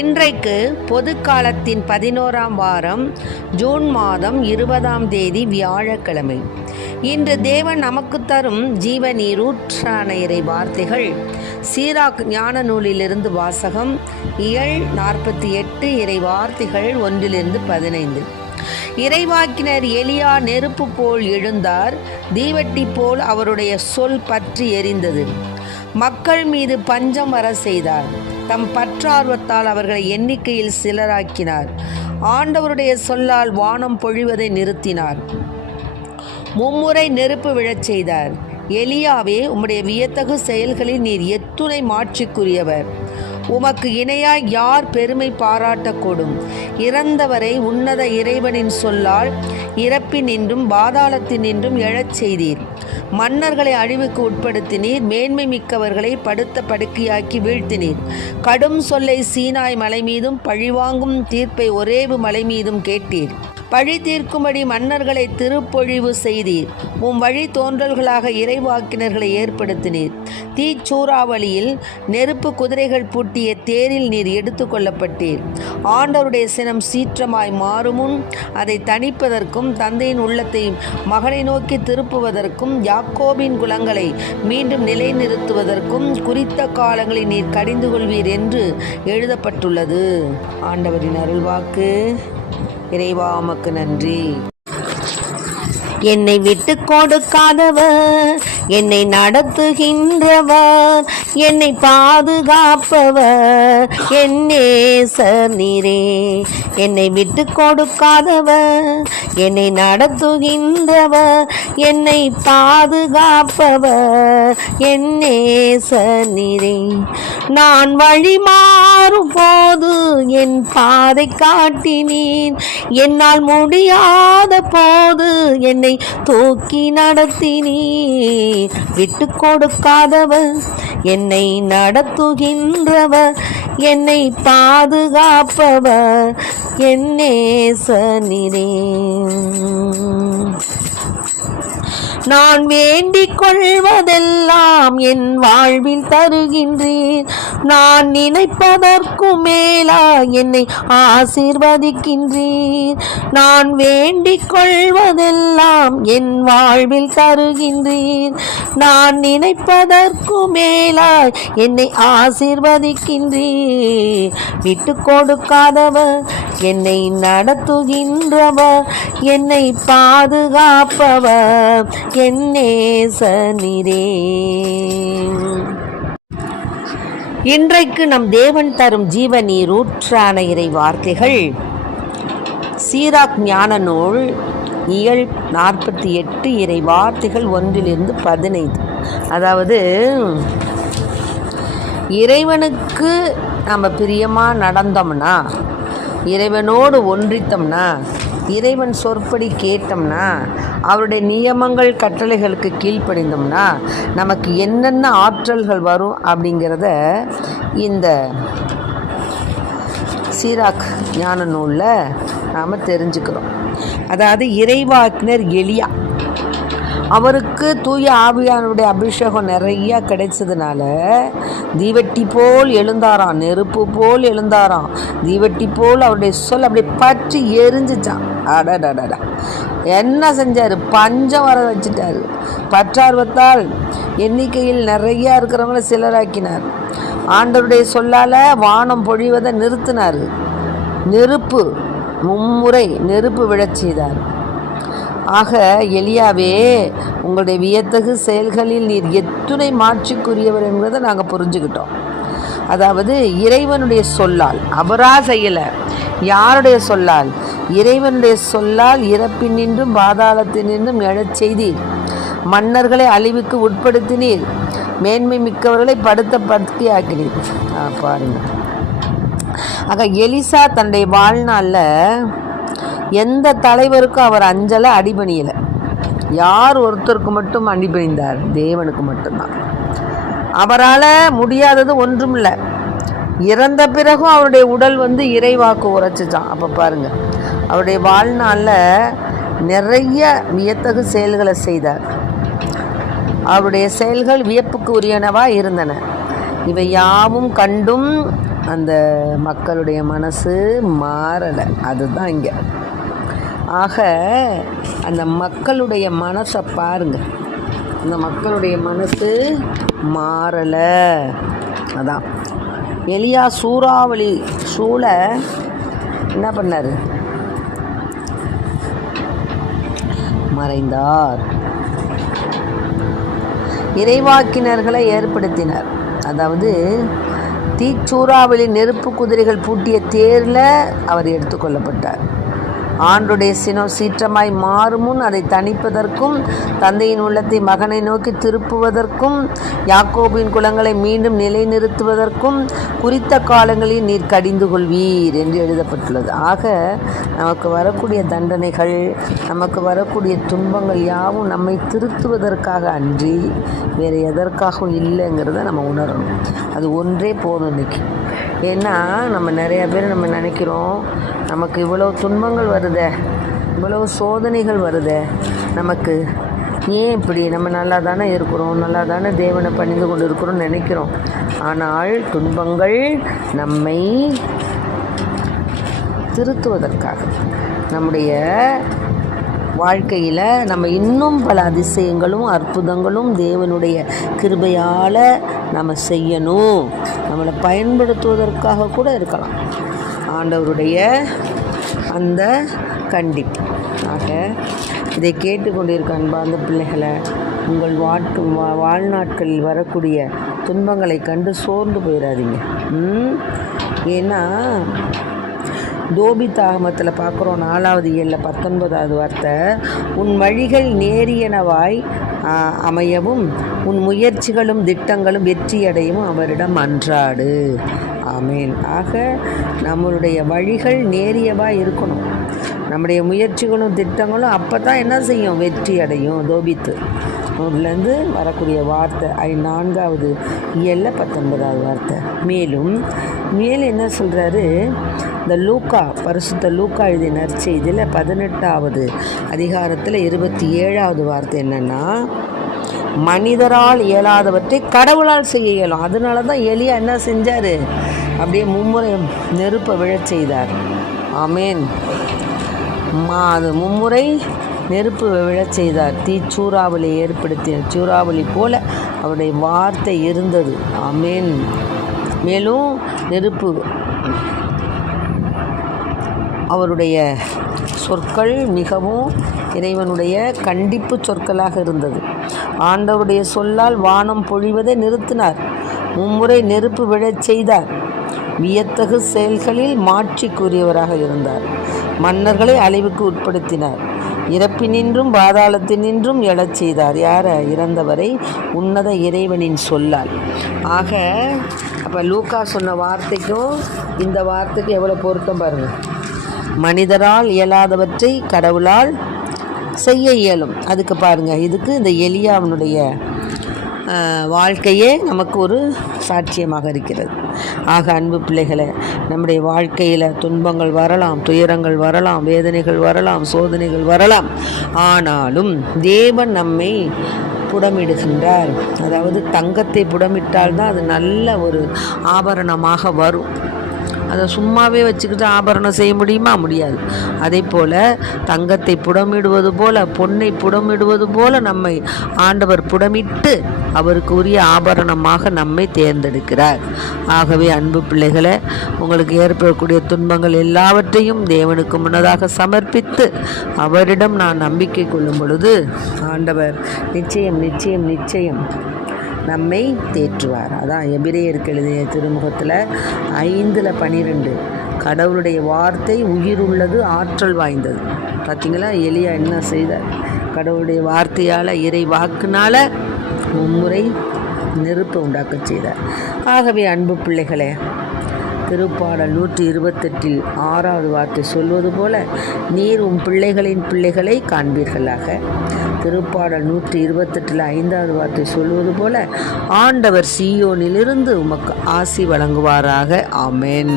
இன்றைக்கு பொது காலத்தின் 11ஆம் வாரம் ஜூன் மாதம் 20ஆம் தேதி வியாழக்கிழமை. இன்று தேவன் நமக்கு தரும் ஜீவ நீரூற்றான இறை வார்த்தைகள் சீராக் ஞான நூலிலிருந்து வாசகம். இயல் 48 இறை வார்த்தைகள் 1-15. இறைவாக்கினர் எலியா நெருப்பு போல் எழுந்தார், தீவட்டி போல் அவருடைய சொல் பற்றி எரிந்தது. மக்கள் மீது பஞ்சம் வர செய்தார், தம் பற்றார்வத்தால் அவர்களை எண்ணிக்கையில் சிலராக்கினார். ஆண்டவருடைய சொல்லால் வானம் பொழிவதை நிறுத்தினார், மும்முறை நெருப்பு விழச் செய்தார். எலியாவே, உம்முடைய வியத்தகு செயல்களில் நீர் எத்துணை மாட்சிக்குரியவர். உமக்கு இணையாய் யார் பெருமை பாராட்டக்கூடும்? இறந்தவரை உன்னத இறைவனின் சொல்லால் இறப்பினின்றும் பாதாளத்தினின்றும் எழச் செய்தீர். மன்னர்களை அழிவுக்கு உட்படுத்தினீர், மேன்மை மிக்கவர்களை படுத்த படுக்கையாக்கி வீழ்த்தினீர். கடும் சொல்லை சீனாய் மலை மீதும் பழிவாங்கும் தீர்ப்பை ஒரேவு மலை மீதும் கேட்டீர். பழி தீர்க்கும்படி மன்னர்களை திருப்பொழிவு செய்தீர். உம் வழி தோன்றல்களாக இறைவாக்கினர்களை ஏற்படுத்தினீர். தீச்சூறாவளியில் நெருப்பு குதிரைகள் பூட்டிய தேரில் நீர் எடுத்து கொள்ளப்பட்டீர். ஆண்டவருடைய சினம் சீற்றமாய் மாறுமுன் அதை தணிப்பதற்கும் தந்தையின் உள்ளத்தை மகனை நோக்கி திருப்புவதற்கும் யாக்கோபின் குலங்களை மீண்டும் நிலைநிறுத்துவதற்கும் குறித்த காலங்களில் நீர் கடிந்து கொள்வீர் என்று எழுதப்பட்டுள்ளது. ஆண்டவரின் அருள்வாக்கு. இறைவா, உமக்கு நன்றி. என்னை விட்டு கொடுக்காதவர், என்னை நடத்துகின்றவர், என்னை பாதுகாப்பவர் என் நேசர் நீரே. என்னை விட்டு கொடுக்காதவர், என்னை நடத்துகின்றவர், என்னை பாதுகாப்பவர் என் நேசர் நீரே. நான் வழி மாறும் போது என் பாதை காட்டினீர், என்னால் முடியாத போது என்னை தூக்கி நடத்தினீர். விட்டு கொடுக்காதவர், என்னை நடத்துகின்றவர், என்னை பாதுகாப்பவர் என் நேசர் நீரே. நான் வேண்டிக் கொள்வதெல்லாம் என் வாழ்வில் தருகின்றீர். நான் நினைப்பதற்கும் மேலா என்னை ஆசீர்வதிக்கின்றீர். நான் வேண்டிக் கொள்வதெல்லாம் என் வாழ்வில் தருகின்றீர். நான் நினைப்பதற்கும் மேலா என்னை ஆசீர்வதிக்கின்றீர். விட்டு கொடுக்காதவர், என்னை நடத்துகின்றவர், என்னை பாதுகாப்பவர் என் நேசர் நீரே. இன்றைக்கு நம் தேவன் தரும் ஜீவ நீரூற்றான இறை வார்த்தைகள் சீராக் ஞான நூல் இயல் 48 இறை வார்த்தைகள் 1-15. அதாவது, இறைவனுக்கு நம்ம பிரியமாக நடந்தோம்னா, இறைவனோடு ஒன்றித்தோம்னா, இறைவன் சொற்படி கேட்டோம்னா, அவருடைய நியமங்கள் கட்டளைகளுக்கு கீழ்ப்படிந்தோம்னா நமக்கு என்னென்ன ஆற்றல்கள் வரும் அப்படிங்கிறத இந்த சீராக் ஞான நூலில் நாம் தெரிஞ்சுக்கிறோம். அதாவது, இறைவாக்கினர் எலியா, அவருக்கு தூய ஆவியானுடைய அபிஷேகம் நிறையா கிடைச்சதுனால தீவட்டி போல் எழுந்தாராம், நெருப்பு போல் எழுந்தாராம். தீவட்டி போல் அவருடைய சொல் அப்படி பற்றி எரிஞ்சிச்சான். அடடடா, என்ன செஞ்சார்? பஞ்சம் வர வச்சுட்டார். பற்றார்வத்தால் எண்ணிக்கையில் நிறையா இருக்கிறவங்கள சிலராக்கினார். ஆண்டவருடைய சொல்லால் வானம் பொழிவதை நிறுத்தினார். நெருப்பு மும்முறை நெருப்பு விழச் செய்தார். ஆக, எலியாவே, உங்களுடைய வியத்தகு செயல்களில் நீர் எத்துணை மாட்சிக்குரியவர் என்பதை நாங்கள் புரிஞ்சுக்கிட்டோம். அதாவது, இறைவனுடைய சொல்லால், அவரா செய்யலை, யாருடைய சொல்லால்? இறைவனுடைய சொல்லால் இறப்பினின்றும் பாதாளத்தினின்றும் எழச் செய்தீர். மன்னர்களை அழிவுக்கு உட்படுத்தினீர், மேன்மை மிக்கவர்களை படுத்த படுக்கையாக்கினீர். பாருங்க. ஆக, எலிசா தன்னுடைய வாழ்நாளில் எந்த தலைவருக்கும் அவர் அஞ்சலை, அடிபணியலை. யார் ஒருத்தருக்கு மட்டும் அடிபணிந்தார்? தேவனுக்கு மட்டும்தான். அவரால் முடியாதது ஒன்றும் இல்லை. இறந்த பிறகும் அவருடைய உடல் இறைவாக்கு உரைச்சிச்சான். அப்போ பாருங்கள், அவருடைய வாழ்நாளில் நிறைய வியத்தகு செயல்களை செய்தார். அவருடைய செயல்கள் வியப்புக்கு உரியனவாக இருந்தன. இவை யாவும் கண்டும் அந்த மக்களுடைய மனசு மாறலை. அதுதான் இங்கே. ஆக அந்த மக்களுடைய மனசை பாருங்கள். அந்த மக்களுடைய மனசு மாறலை. அதான் எலியா சூறாவளி சூழ என்ன பண்ணார்? மறைந்தார். இறைவாக்கினர்களை ஏற்படுத்தினார். அதாவது தீச்சூறாவளி நெருப்பு குதிரைகள் பூட்டிய தேரில் அவர் எடுத்துக்கொள்ளப்பட்டார். ஆண்டுடைய சினம் சீற்றமாய் மாறும் முன் அதை தணிப்பதற்கும் தந்தையின் உள்ளத்தை மகனை நோக்கி திருப்புவதற்கும் யாக்கோபின் குலங்களை மீண்டும் நிலைநிறுத்துவதற்கும் குறித்த காலங்களில் நீர் கடிந்து கொள்வீர் என்று எழுதப்பட்டுள்ளது. ஆக நமக்கு வரக்கூடிய தண்டனைகள், நமக்கு வரக்கூடிய துன்பங்கள் யாவும் நம்மை திருத்துவதற்காக அன்றி வேறு எதற்காகவும் இல்லைங்கிறத நம்ம உணரணும். அது ஒன்றே போதும் இன்னைக்கு. ஏன்னா நம்ம நிறையா பேர் நம்ம நினைக்கிறோம், நமக்கு இவ்வளோ துன்பங்கள் வருதே, இவ்வளோ சோதனைகள் வருதே, நமக்கு ஏன் இப்படி? நம்ம நல்லா தானே இருக்கிறோம், நல்லா தானே தேவனை பணிந்து கொண்டு இருக்கிறோம்னு நினைக்கிறோம். ஆனால் துன்பங்கள் நம்மை திருத்துவதற்காக, நம்முடைய வாழ்க்கையில் நம்ம இன்னும் பல அதிசயங்களும் அற்புதங்களும் தேவனுடைய கிருபையால் நம்ம செய்யணும், நம்மளை பயன்படுத்துவதற்காக கூட இருக்கலாம் ஆண்டவருடைய அந்த கண்டிப்பு. ஆக இதை கேட்டுக்கொண்டிருக்க அன்பார்ந்த பிள்ளைகளை, உங்கள் வாழ்நாட்களில் வரக்கூடிய துன்பங்களை கண்டு சோர்ந்து போயிடாதீங்க. ஏன்னா தோபித்தாகமத்தில் பார்க்குறோம், 4வது இயலில் 19வது வார்த்தை, உன் வழிகள் நேரியனவாய் அமையவும் உன் முயற்சிகளும் திட்டங்களும் வெற்றியடையவும் அவரிடம் அன்றாடு. ஆமேன். ஆக நம்மளுடைய வழிகள் நேரியவாக இருக்கணும். நம்முடைய முயற்சிகளும் திட்டங்களும் அப்போ தான் என்ன செய்யும்? வெற்றி அடையும். தோபித்து ஊர்லேருந்து வரக்கூடிய வார்த்தை 4வது இயலில் 19வது வார்த்தை. மேலும் என்ன சொல்கிறாரு? இந்த லூக்கா, பரிசுத்த லூக்கா எழுதிய நற்செய்தியில் 18வது அதிகாரத்தில் 27வது வார்த்தை என்னென்னா, மனிதரால் இயலாதவற்றை கடவுளால் செய்ய இயலும். அதனால தான் எலியா என்ன செஞ்சார்? அப்படியே மும்முறை நெருப்பை விழச் செய்தார். ஆமேன். அது மும்முறை நெருப்பு விழச் செய்தார். தீச்சூறாவளி ஏற்படுத்திய சூறாவளி போல அவருடைய வார்த்தை இருந்தது. ஆமேன். மேலும் நெருப்பு, அவருடைய சொற்கள் மிகவும் இறைவனுடைய கண்டிப்பு சொற்களாக இருந்தது. ஆண்டவருடைய சொல்லால் வானம் பொழிவதை நிறுத்தினார். மும்முறை நெருப்பு விழச் செய்தார். வியத்தகு செயல்களில் மாற்றிக்குரியவராக இருந்தார். மன்னர்களை அழிவுக்கு உட்படுத்தினார். இறப்பினின்றும் பாதாளத்தினின்றும் எழச் செய்தார். யாரை? இறந்தவரை. உன்னத இறைவனின் சொல்லால். ஆக அப்போ லூக்கா சொன்ன வார்த்தைக்கும் இந்த வார்த்தைக்கும் எவ்வளோ பொருத்தம் பாருங்கள். மனிதரால் இயலாதவற்றை கடவுளால் செய்ய இயலும். அதுக்கு பாருங்கள், இதுக்கு இந்த எலியாவினுடைய வாழ்க்கையே நமக்கு ஒரு சாட்சியமாக இருக்கிறது. ஆக அன்பு பிள்ளைகளை, நம்முடைய வாழ்க்கையில் துன்பங்கள் வரலாம், துயரங்கள் வரலாம், வேதனைகள் வரலாம், சோதனைகள் வரலாம். ஆனாலும் தேவன் நம்மை புடமிடுகின்றார். அதாவது தங்கத்தை புடமிட்டால்தான் அது நல்ல ஒரு ஆபரணமாக வரும். அதை சும்மாவே வச்சுக்கிட்டு ஆபரணம் செய்ய முடியுமா? முடியாது. அதே போல் தங்கத்தை புடமிடுவது போல், பொன்னை புடமிடுவது போல் நம்மை ஆண்டவர் புடமிட்டு அவருக்கு உரிய ஆபரணமாக நம்மை தேர்ந்தெடுக்கிறார். ஆகவே அன்பு பிள்ளைகளை, உங்களுக்கு ஏற்படக்கூடிய துன்பங்கள் எல்லாவற்றையும் தேவனுக்கு முன்னதாக சமர்ப்பித்து அவரிடம் நான் நம்பிக்கை கொள்ளும் பொழுது ஆண்டவர் நிச்சயம் நிச்சயம் நிச்சயம் நம்மை தேற்றுவார். அதான் எபிரேயருக்கு எழுதிய திருமுகத்தில் 5:12 கடவுளுடைய வார்த்தை உயிர் உள்ளது, ஆற்றல் வாய்ந்தது. பார்த்தீங்களா எலியா என்ன செய்தார்? கடவுளுடைய வார்த்தையால், இறை வாக்குனால் மும்முறை நெருப்பை உண்டாக்க செய்தார். ஆகவே அன்பு பிள்ளைகளே, திருப்பாடல் 128 6வது வார்த்தை சொல்வது போல, நீர் உம் பிள்ளைகளின் பிள்ளைகளை காண்பீர்களாக. திருப்பாடல் 128 5வது வார்த்தை சொல்வது போல, ஆண்டவர் சீயோனிலிருந்து உமக்கு ஆசி வழங்குவாராக. ஆமென்.